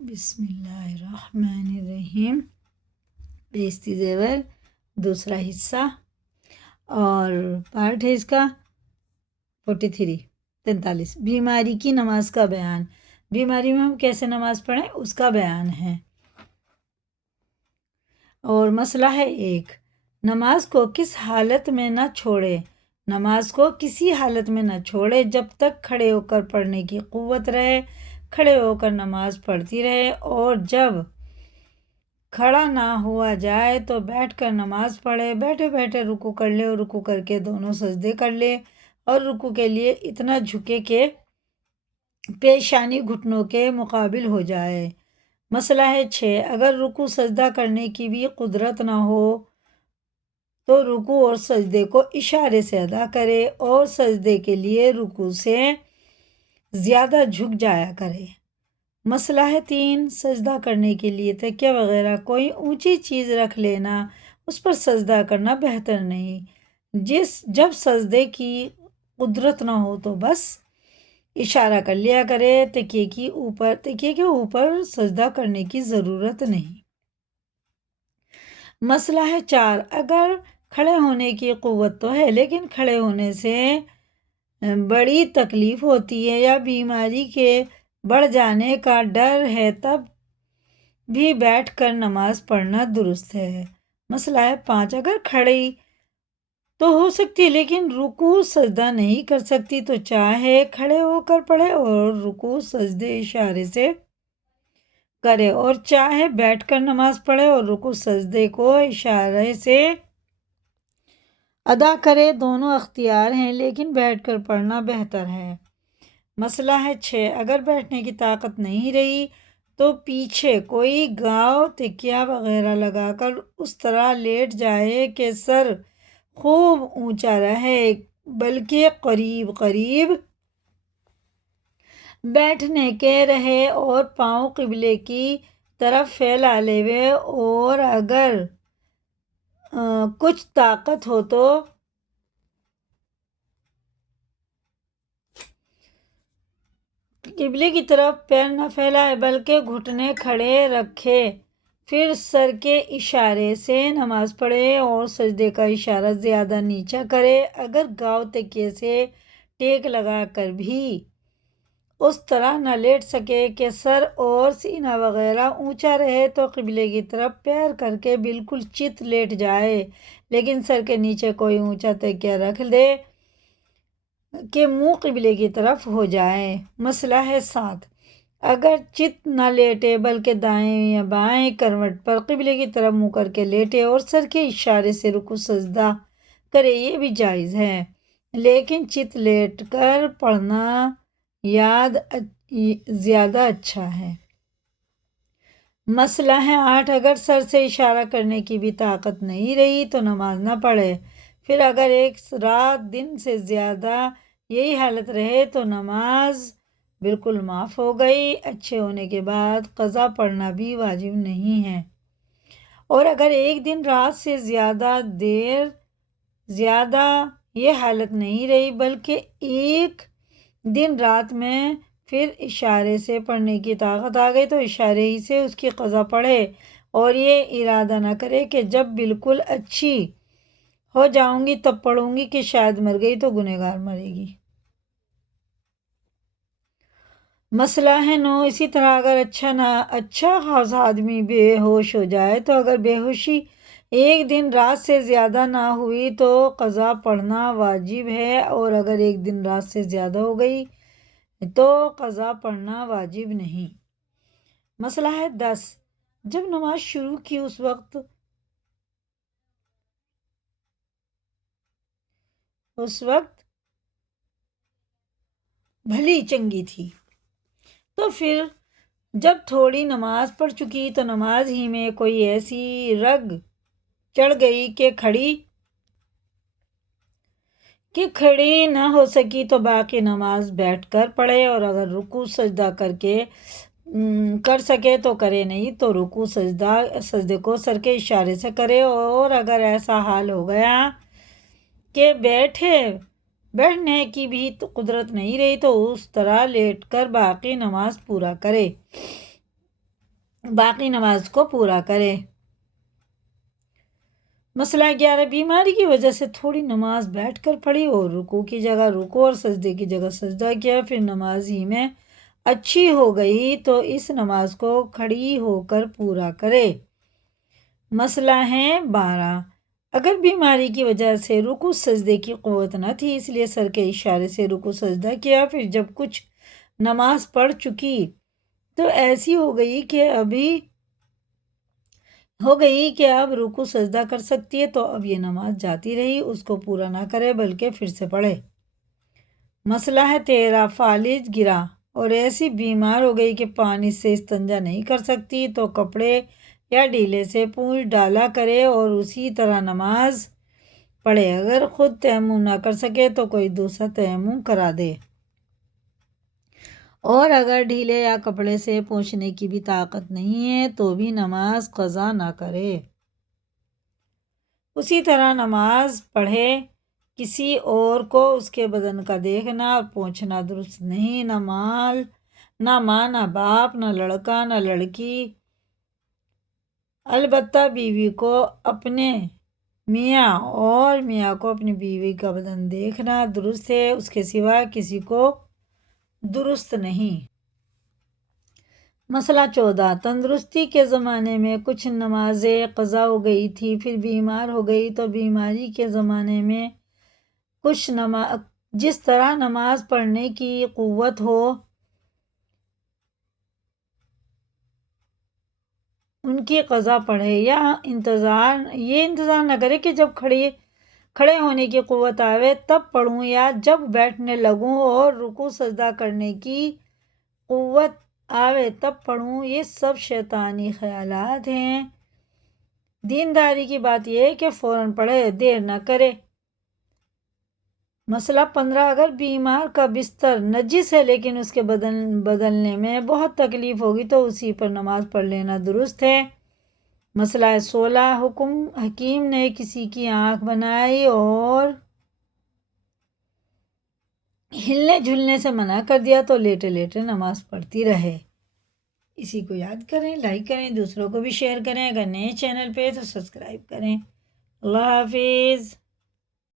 بسم اللہ الرحمن الرحیم۔ بیستی زیور دوسرا حصہ اور پارٹ ہے اس کا 43 بیماری کی نماز کا بیان۔ بیماری میں ہم کیسے نماز پڑھیں اس کا بیان ہے۔ اور مسئلہ ہے ایک، نماز کو کس حالت میں نہ چھوڑے۔ نماز کو کسی حالت میں نہ چھوڑے جب تک کھڑے ہو کر پڑھنے کی قوت رہے، کھڑے ہو کر نماز پڑھتی رہے، اور جب کھڑا نہ ہوا جائے تو بیٹھ کر نماز پڑھے، بیٹھے بیٹھے رکوع کر لے اور رکوع کر کے دونوں سجدے کر لے، اور رکوع کے لیے اتنا جھکے کہ پیشانی گھٹنوں کے مقابل ہو جائے۔ مسئلہ ہے 6، اگر رکوع سجدہ کرنے کی بھی قدرت نہ ہو تو رکوع اور سجدے کو اشارے سے ادا کرے اور سجدے کے لیے رکوع سے زیادہ جھک جایا کرے۔ مسئلہ ہے 3، سجدہ کرنے کے لیے تکیہ وغیرہ کوئی اونچی چیز رکھ لینا، اس پر سجدہ کرنا بہتر نہیں۔ جب سجدے کی قدرت نہ ہو تو بس اشارہ کر لیا کرے، تکیے کے اوپر سجدہ کرنے کی ضرورت نہیں۔ مسئلہ ہے 4، اگر کھڑے ہونے کی قوت تو ہے لیکن کھڑے ہونے سے بڑی تکلیف ہوتی ہے یا بیماری کے بڑھ جانے کا ڈر ہے، تب بھی بیٹھ کر نماز پڑھنا درست ہے۔ مسئلہ ہے 5، اگر کھڑی تو ہو سکتی لیکن رکوع سجدہ نہیں کر سکتی تو چاہے کھڑے ہو کر پڑھے اور رکوع سجدے اشارے سے کرے، اور چاہے بیٹھ کر نماز پڑھے اور رکوع سجدے کو اشارے سے ادا کرے، دونوں اختیار ہیں لیکن بیٹھ کر پڑھنا بہتر ہے۔ مسئلہ ہے 6، اگر بیٹھنے کی طاقت نہیں رہی تو پیچھے کوئی گاؤ تکیہ وغیرہ لگا کر اس طرح لیٹ جائے کہ سر خوب اونچا رہے بلکہ قریب قریب بیٹھنے کے رہے، اور پاؤں قبلے کی طرف پھیلا لیوے، اور اگر کچھ طاقت ہو تو قبلے کی طرف پیر نہ پھیلائے بلکہ گھٹنے کھڑے رکھے، پھر سر کے اشارے سے نماز پڑھے اور سجدے کا اشارہ زیادہ نیچا کرے۔ اگر گاؤ تکیے سے ٹیک لگا کر بھی اس طرح نہ لیٹ سکے کہ سر اور سینہ وغیرہ اونچا رہے تو قبلے کی طرف پیر کر کے بالکل چت لیٹ جائے، لیکن سر کے نیچے کوئی اونچا تکیہ رکھ دے کہ منہ قبلے کی طرف ہو جائے۔ مسئلہ ہے 7، اگر چت نہ لیٹے بلکہ دائیں یا بائیں کروٹ پر قبلے کی طرف منہ کر کے لیٹے اور سر کے اشارے سے رکوع سجدہ کرے، یہ بھی جائز ہے، لیکن چت لیٹ کر پڑھنا زیادہ اچھا ہے۔ مسئلہ ہے 8، اگر سر سے اشارہ کرنے کی بھی طاقت نہیں رہی تو نماز نہ پڑھے، پھر اگر ایک رات دن سے زیادہ یہی حالت رہے تو نماز بالکل معاف ہو گئی، اچھے ہونے کے بعد قضا پڑھنا بھی واجب نہیں ہے۔ اور اگر ایک دن رات سے زیادہ یہ حالت نہیں رہی بلکہ ایک دن رات میں پھر اشارے سے پڑھنے کی طاقت آ گئی تو اشارے ہی سے اس کی قضا پڑھے، اور یہ ارادہ نہ کرے کہ جب بالکل اچھی ہو جاؤں گی تب پڑھوں گی کہ شاید مر گئی تو گنہگار مرے گی۔ مسئلہ ہے 9، اسی طرح اگر اچھا خاصا آدمی بے ہوش ہو جائے تو اگر بے ہوشی ایک دن رات سے زیادہ نہ ہوئی تو قضا پڑھنا واجب ہے، اور اگر ایک دن رات سے زیادہ ہو گئی تو قضا پڑھنا واجب نہیں۔ مسئلہ ہے 10، جب نماز شروع کی اس وقت بھلی چنگی تھی، تو پھر جب تھوڑی نماز پڑھ چکی تو نماز ہی میں کوئی ایسی رگ چڑھ گئی کہ کھڑی نہ ہو سکی تو باقی نماز بیٹھ کر پڑھے، اور اگر رکوع سجدہ کر سکے تو کرے، نہیں تو رکوع سجدے کو سر کے اشارے سے کرے، اور اگر ایسا حال ہو گیا کہ بیٹھنے کی بھی قدرت نہیں رہی تو اس طرح لیٹ کر باقی نماز پورا کرے۔ باقی نماز کو پورا کرے۔ مسئلہ 11، بیماری کی وجہ سے تھوڑی نماز بیٹھ کر پڑھی اور رکوع کی جگہ رکوع اور سجدے کی جگہ سجدہ کیا، پھر نماز ہی میں اچھی ہو گئی تو اس نماز کو کھڑی ہو کر پورا کرے۔ مسئلہ ہے 12، اگر بیماری کی وجہ سے رکوع سجدے کی قوت نہ تھی اس لیے سر کے اشارے سے رکوع سجدہ کیا، پھر جب کچھ نماز پڑھ چکی تو ایسی ہو گئی کہ اب رکوع سجدہ کر سکتی ہے تو اب یہ نماز جاتی رہی، اس کو پورا نہ کرے بلکہ پھر سے پڑھے۔ مسئلہ ہے 13، فالج گرا اور ایسی بیمار ہو گئی کہ پانی سے استنجا نہیں کر سکتی تو کپڑے یا ڈیلے سے پونچھ ڈالا کرے اور اسی طرح نماز پڑھے۔ اگر خود تیمم نہ کر سکے تو کوئی دوسرا تیمم کرا دے، اور اگر ڈھیلے یا کپڑے سے پوچھنے کی بھی طاقت نہیں ہے تو بھی نماز قضا نہ کرے۔ اسی طرح نماز پڑھے کسی اور کو اس کے بدن کا دیکھنا اور پوچھنا درست نہیں، نہ ماں نہ باپ نہ لڑکا نہ لڑکی، البتہ بیوی کو اپنے میاں اور میاں کو اپنی بیوی کا بدن دیکھنا درست ہے، اس کے سوا کسی کو درست نہیں۔ مسئلہ 14، تندرستی کے زمانے میں کچھ نمازیں قضا ہو گئی تھی، پھر بیمار ہو گئی تو بیماری کے زمانے میں کچھ جس طرح نماز پڑھنے کی قوت ہو ان کی قضا پڑھے، یا انتظار نہ کرے کہ جب کھڑے ہونے کی قوت آوے تب پڑھوں، یا جب بیٹھنے لگوں اور رکوع سجدہ کرنے کی قوت آوے تب پڑھوں، یہ سب شیطانی خیالات ہیں۔ دینداری کی بات یہ ہے کہ فوراً پڑھے، دیر نہ کرے۔ مسئلہ 15، اگر بیمار کا بستر نجس ہے لیکن اس کے بدلنے میں بہت تکلیف ہوگی تو اسی پر نماز پڑھ لینا درست ہے۔ مسئلہ 16، حکیم نے کسی کی آنکھ بنائی اور ہلنے جھلنے سے منع کر دیا تو لیٹے لیٹے نماز پڑھتی رہے۔ اسی کو یاد کریں، لائک کریں، دوسروں کو بھی شیئر کریں، اگر نئے چینل پہ تو سبسکرائب کریں۔ اللہ حافظ۔